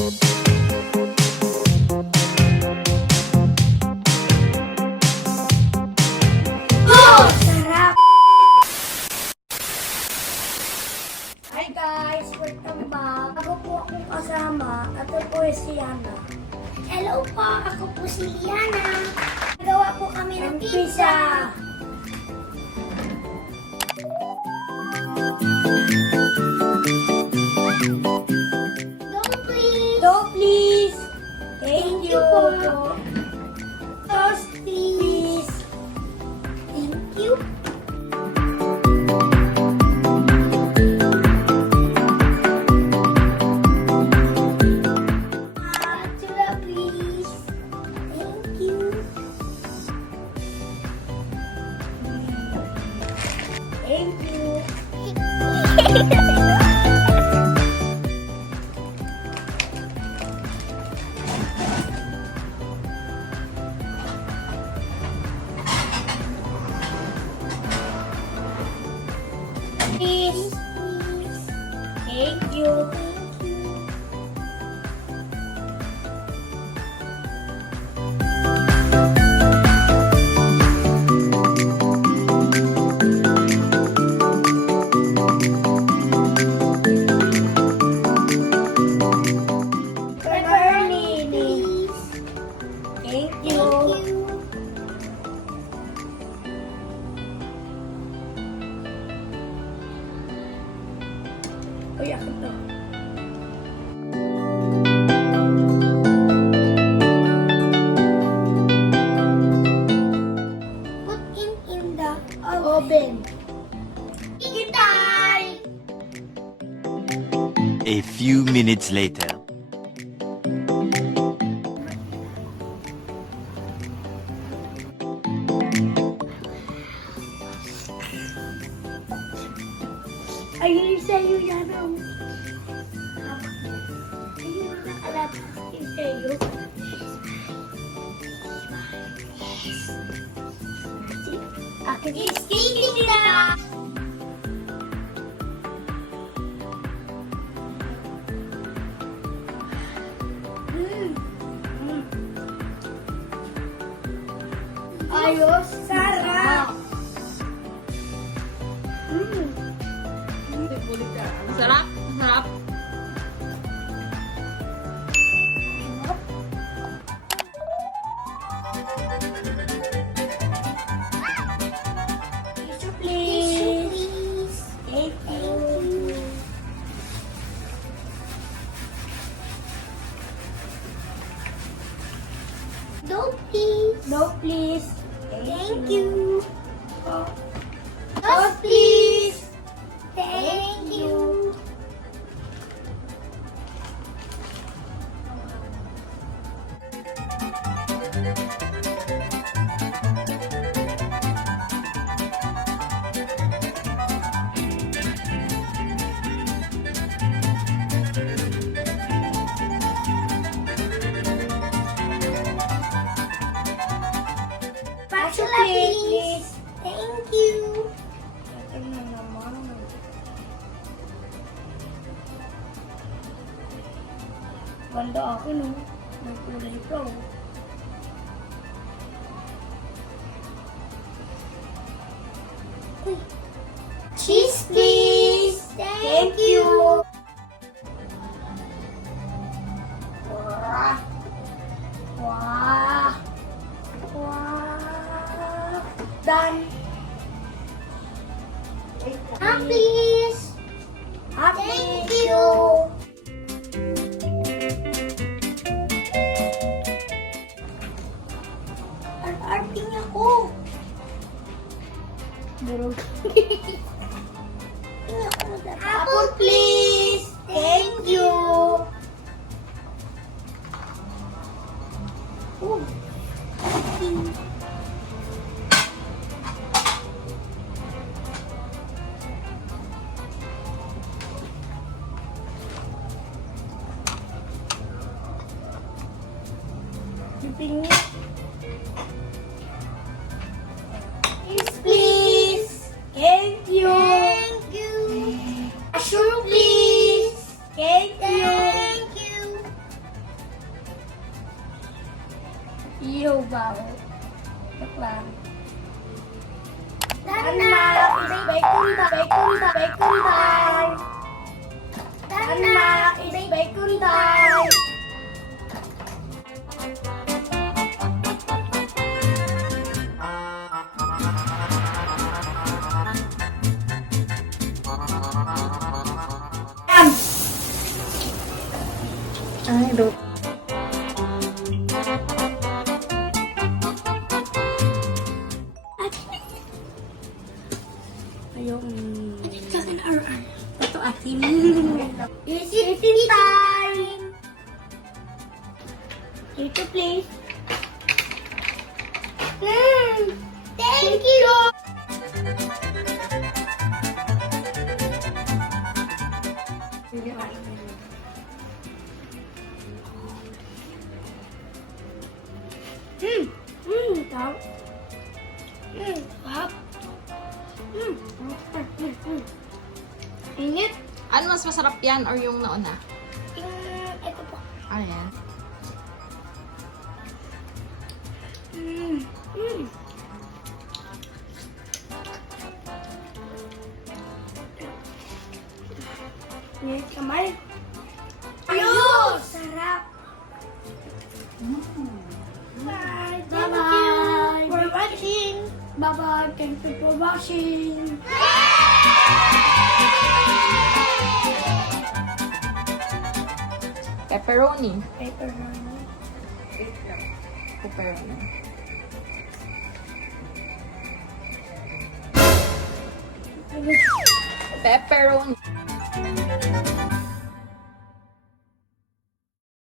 Sarap! Hi guys! Welcome back! Ako po akong kasama. Ito po si Lianna. Hello po, ako po si Lianna. Nagawa po kami ng pizza. Go please. Go please! Thank you po. Toast please! Thank you. Spatula please. Thank you. Thank you! Please. Thank you! Pepperoni! Please. Thank Thank you! you. Uy, akin to. Put in the Open! Pizza time. A few minutes later. Ayun sa'yo yan ang... Ayun na alat sa'yo. Akin is Pizza. ayos. Sarap! Sarap, sarap. Tissue Tissue please! please. Thank you! Go please. No please! Thank you. Oh. Go please. Thank you. Spatula please. Thank you. Ito na naman. Ganda akin, oh. May kulay pa, oh. Cheese please. Thank you. Wow! Wow! Wow! Done! Please. Thank you. Arte niya ko! Durog. Apple please. Thank you. Oh. Piping niya. Cheese please. Thank you! Thank you. Mushroom please. Thank you! Thank you. baho. Baklang. Dana! Is bakery time. Dana! Is bakery time. Ay, do. Ayun. Ito akin. Is it time? Dito please. Thank you! Tao. Hap. Init. Ano mas masarap yan or yung nauna? Ito po. Ano yan? Init kamay. Ayos! Sarap. Bye. Thank you For watching. Bye-bye. Thank you for watching. Pepperoni. Pepperoni. Pepperoni. Pepperoni.